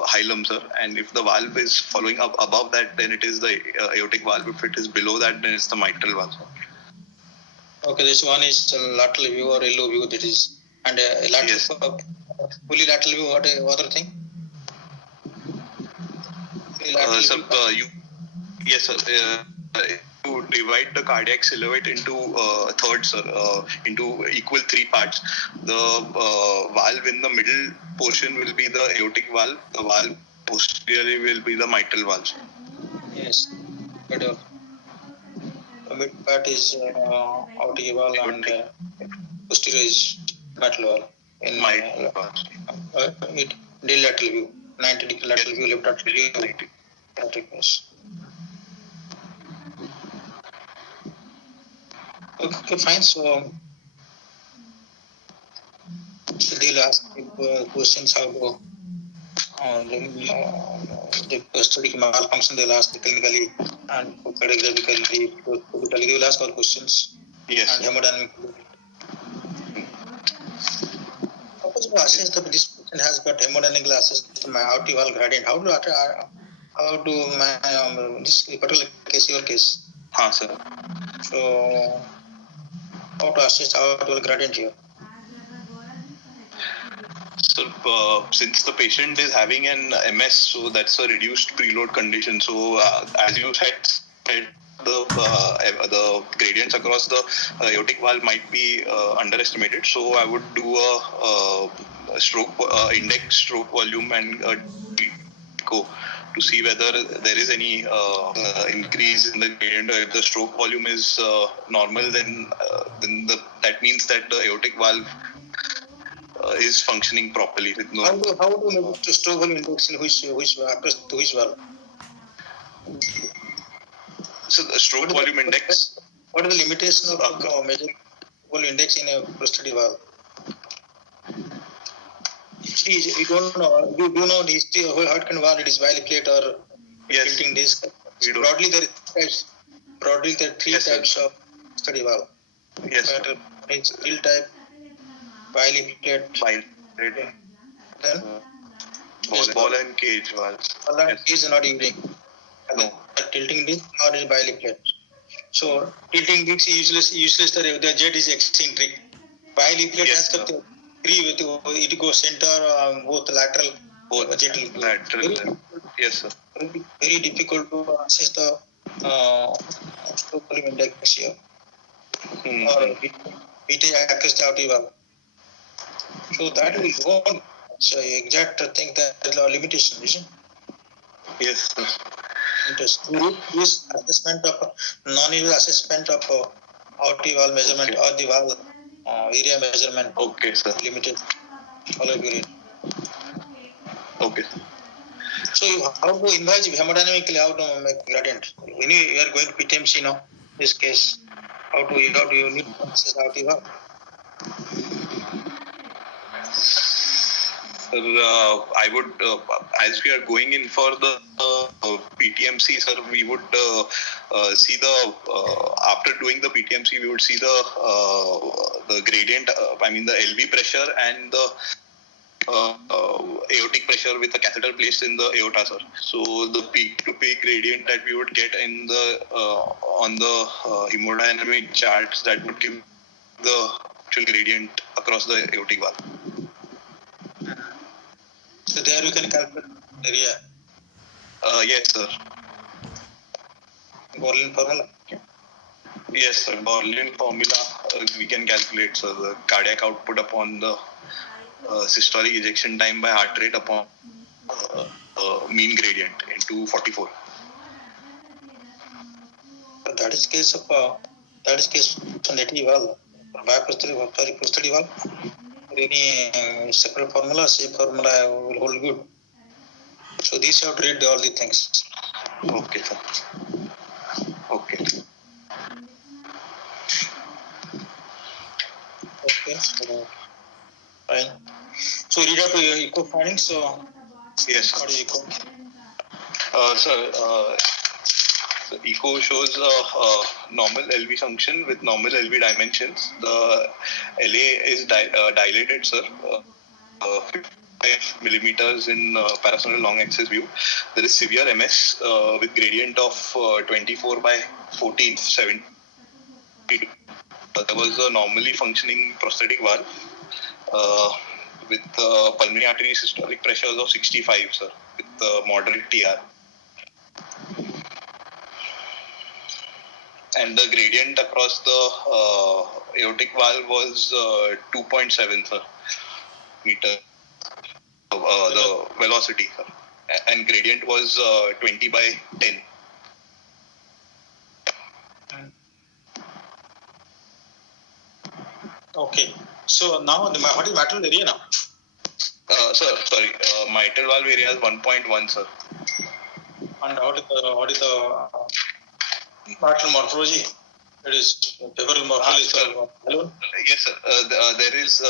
hilum, sir. And if the valve is following up above that, then it is the aortic valve. If it is below that, then it's the mitral valve, sir. Okay, this one is lateral view or LO view, that is. And lateral, yes. Fully lateral view, what other thing? Sir, yes, sir. You divide the cardiac silhouette into thirds, into equal three parts. The valve in the middle portion will be the aortic valve. The valve posteriorly will be the mitral valve. Yes. But the mid part is aortic valve and posterior is mitral valve. In lateral view, 90 degree lateral view, left lateral view. Okay, fine. So they'll ask questions how to the prosthetic malfunction. They'll ask clinically and cardiologically. They will ask all questions. Yes. And hemodynamically. Suppose you assess that this patient has got hemodynamic assess my aortic valve gradient. How do my this particular case, your case? Sir. So how to assess aortic valve gradient here? So, since the patient is having an MS, so that's a reduced preload condition. So, as you said, the gradients across the aortic valve might be underestimated. So, I would do a stroke index stroke volume and go to see whether there is any increase in the gradient. If the stroke volume is normal, then that means that the aortic valve is functioning properly with no. How do you measure the stroke volume index in which valve? So the stroke volume index. What is the limitation of measuring volume index in a prosthetic valve? See, you don't know. You do know the history of what kind of valve it is, biplate or tilting disc. Broadly, there are three types of prosthetic valve. Yes. It's tilt type, biplate. Then ball and cage valves. Ball and cage is not using. No. Tilting disc or is biplate. So tilting disc is useless. The jet is eccentric. Biplate has got three with it goes center, both lateral. Both jet lateral. Yes, sir. Very difficult to assess the stroke volume index here. Or it across the aortic valve. So that will go. So exact thing that limitation, isn't it? Yes, sir. This assessment of non-invasive assessment of aortic valve measurement or the valve area measurement. Okay, sir. Limited. Follow period. Okay. So how to invasive hemodynamically how to make gradient? When you are going to PTMC, this case, how do you need to assess aortic valve? I would, as we are going in for the PTMC, sir, we would see the after doing the PTMC, we would see the gradient. I mean the LV pressure and the aortic pressure with the catheter placed in the aorta, sir. So the peak-to-peak gradient that we would get in the on the hemodynamic charts, that would give the actual gradient across the aortic valve. So there you can calculate area. Yes, sir. Borlin formula. Yes, sir. Borlin formula we can calculate, so the cardiac output upon the systolic ejection time by heart rate upon mean gradient into 44. So that is case of native valve. Prosthetic valve. Any separate formula, same formula will hold good. So these have to read all the things. Okay, sir. Okay. Okay, so fine. So read out your echo findings. So yes. What is echo? So echo shows normal LV function with normal LV dimensions. The LA is dilated, sir. 55 millimeters in parasonal long axis view. There is severe MS with gradient of 24 by 14, 70. There was a normally functioning prosthetic valve with pulmonary artery systolic pressures of 65, sir, with moderate TR. And the gradient across the aortic valve was 2.7 meter. The velocity, and gradient was 20 by 10. Okay. So now what is mitral area now? Sir, sorry, mitral valve area is 1.1, sir. And what is the mitral morphology? It is favorable morphology. Yes, sir. There is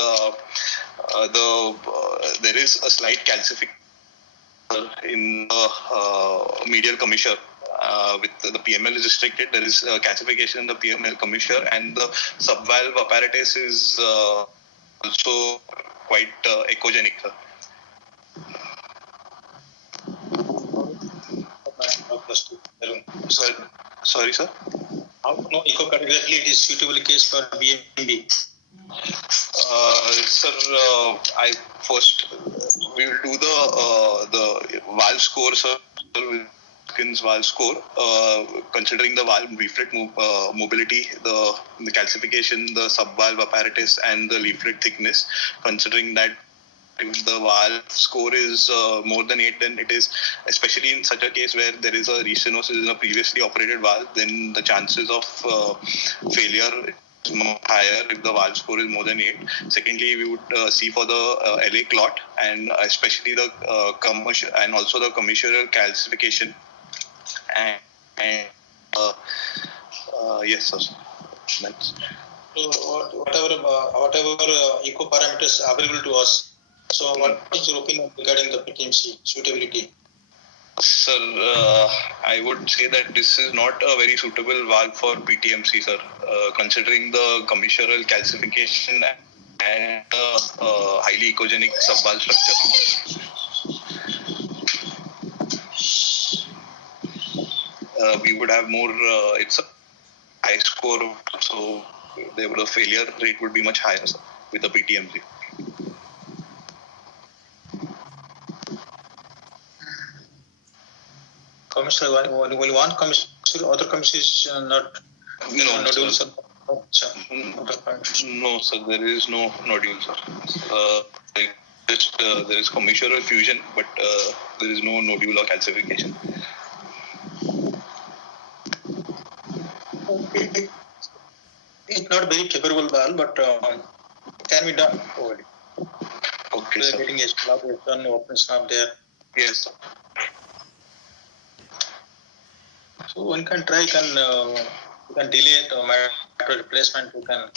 there is a slight calcification in the medial commissure. With the PML is restricted, there is calcification in the PML commissure, and the subvalve apparatus is also quite echogenic, sir. Sorry, sir. How to know echocardiographically it is suitable case for BMB? Sir, I first we will do the valve score, sir. Valve score, considering the valve leaflet mobility, the calcification, the subvalve apparatus, and the leaflet thickness. Considering that if the valve score is more than 8, then it is, especially in such a case where there is a restenosis in a previously operated valve, then the chances of failure is much higher if the valve score is more than 8. Secondly, we would see for the LA clot, and especially the commercial and also the commissural calcification. And yes, sir. That's so whatever echo parameters available to us. So what is your opinion regarding the PTMC suitability? Sir, I would say that this is not a very suitable valve for PTMC, sir, considering the commissural calcification and highly echogenic subvalve structure. We would have more, it's a high score, so the failure rate would be much higher, sir, with the PTMC. Commissioner, will one commissioner, other commissioners not nodules? No, sir, there is no nodule, sir. There is commissural fusion, but there is no nodule or calcification. It's not very favorable valve, but can be done. Okay, sir. Getting a collaboration, operation up there. Yes, sir. So one can try, you can delay the replacement. You can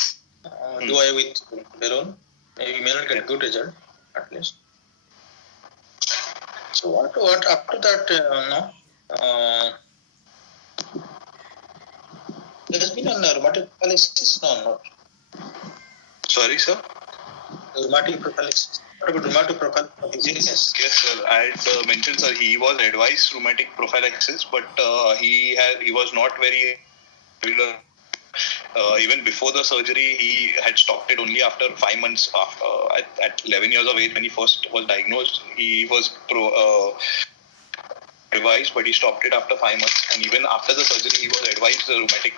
do away with balloon. Maybe you may not get good result at least. So what after that? There has been a rheumatic prophylaxis, no, not. Sorry, sir. Rheumatic prophylaxis. What about rheumatic prophylaxis? Yes, sir. I had mentioned, sir, he was advised rheumatic prophylaxis, but he was not very regular. Even before the surgery, he had stopped it only after 5 months. At 11 years of age, when he first was diagnosed, he was advised, but he stopped it after 5 months. And even after the surgery, he was advised the rheumatic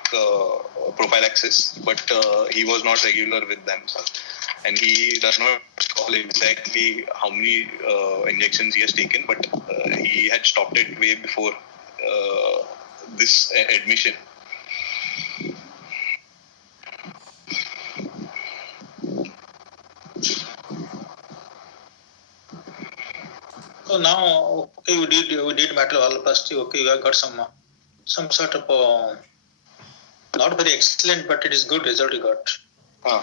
prophylaxis, but he was not regular with them, sir. And he does not recall exactly how many injections he has taken, but he had stopped it way before this admission. So now, okay, we did mitral valvoplasty. Okay, you have got some sort of not very excellent, but it is good result you got.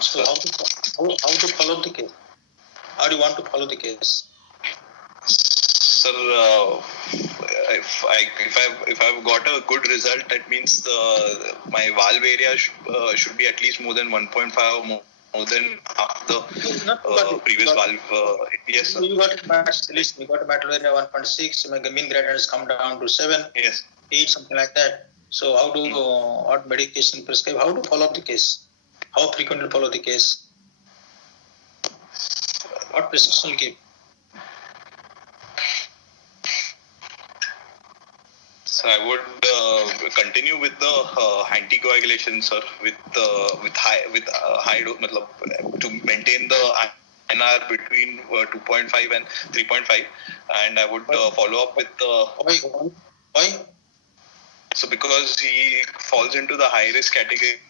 So how to follow the case? How do you want to follow the case? Sir, if I've got a good result, that means my valve area should be at least more than 1.5 or more than half the previous valve. Yes, sir. You got a mitral area 1.6. Mean gradient has come down to 7, yes, 8, something like that. So how do what medication prescribe? How to follow up the case? How frequently follow the case? What prescription give? I would continue with the anticoagulation, sir, with high dose, to maintain the INR between 2.5 and 3.5, and I would follow up with the. Why? So because he falls into the high risk category,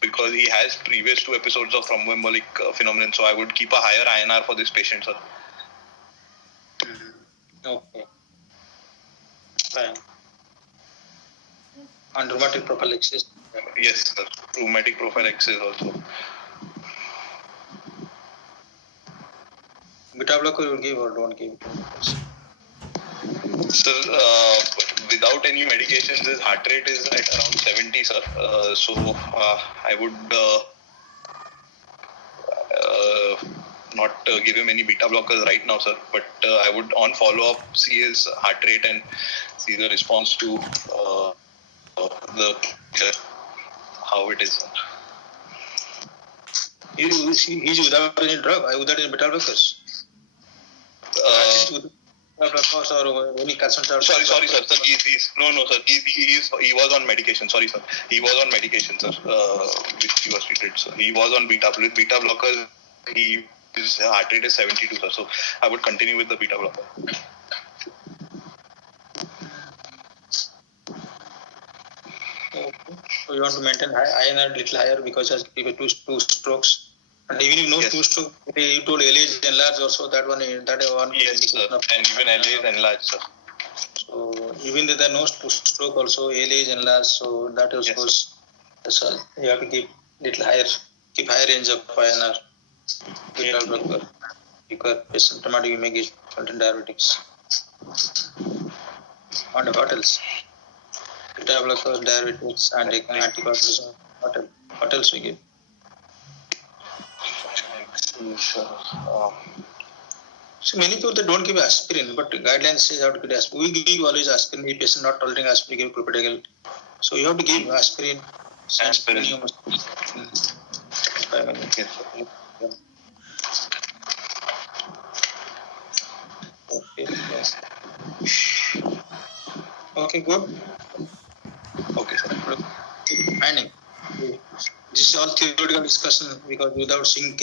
because he has previous 2 episodes of thromboembolic phenomenon, so I would keep a higher INR for this patient, sir. Okay. Fine. And rheumatic prophylaxis? Yes, sir. Rheumatic prophylaxis also. Beta blocker you give or don't give? Sir, without any medications, his heart rate is at around 70, sir. So I would not give him any beta blockers right now, sir. But I would, on follow-up, see his heart rate and see the response to the how it is, sir. He's without any drug, without any beta blockers. Or any concentrate. Sorry, sir. No, sir. He was on medication. Sorry, sir. He was on medication, sir. Which he was treated. So he was on beta blockers. His heart rate is 72, sir. So I would continue with the beta blocker. Okay. So you want to maintain INR little higher because has two strokes. And even if no yes. 2 stroke, you told LA is enlarged also, that one. Yes, sir. And even LA is enlarged, sir. So even if there are no 2 stroke also, LA is enlarged, so that also goes. So you have to keep little higher, keep higher range of INR. Beta blocker. Because asymptomatic you may get certain diabetics. And what else? Beta blocker, diabetics, and anticoagulation. What else we give? So many people they don't give aspirin, but guidelines says how to give aspirin. We give always aspirin. If patient not tolerating aspirin, give clopidogrel. So you have to give aspirin. Aspirin. Okay, good. Okay, sir. Finding. This is all theoretical discussion because without seeing